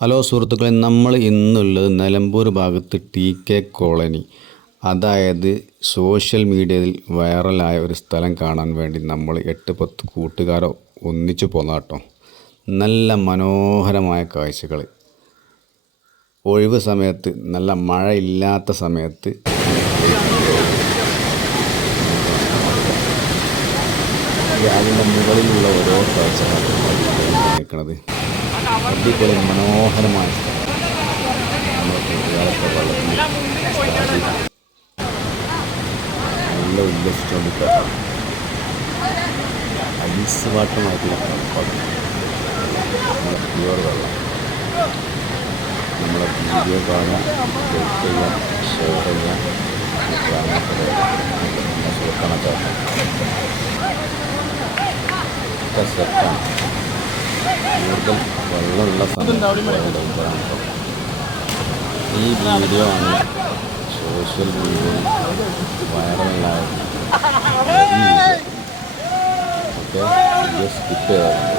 Hello സുഹൃത്തുക്കളെ, നമ്മൾ ഇന്നുള്ളത് നിലമ്പൂർ ഭാഗത്ത് ടി.കെ. കോളനി, അതായത് സോഷ്യൽ മീഡിയയിൽ വൈറലായ ഒരു സ്ഥലം കാണാൻ വേണ്ടി നമ്മൾ 8-10 കൂട്ടുകാർ ഒന്നിച്ചു പോന്ന കേട്ടോ. നല്ല മനോഹരമായ കാഴ്ചകൾ. ഒഴിവ് സമയത്ത്, നല്ല മഴ ഇല്ലാത്ത സമയത്ത് അതിൻ്റെ മുകളിലുള്ള ഓരോ കാഴ്ചകളാണ് നിൽക്കുന്നത്. അടിപൊളി മനോഹരമായ നമ്മുടെ കൂട്ടുകാരൊക്കെ വെള്ളത്തിൽ നല്ല ഉല്ലസിച്ചുകൊണ്ടിരിക്കാം. ഐസ് വാട്ടമായിട്ടുള്ള തണുപ്പാണ്. നമ്മുടെ പ്യുവർ വെള്ളം. നമ്മളെ വീഡിയോ കാണാൻ, ലൈക്ക് ചെയ്യാൻ, ഷെയർ ചെയ്യാൻ, സുഹൃത്താണോ സെറ്റാണ്. കൂടുതൽ വെള്ളമുള്ള സമയത്ത് ഈ വീഡിയോ ആണ് സോഷ്യൽ മീഡിയയിൽ വൈറലായത്. ഓക്കെ, വീഡിയോ സ്കിപ്പ് ചെയ്താൽ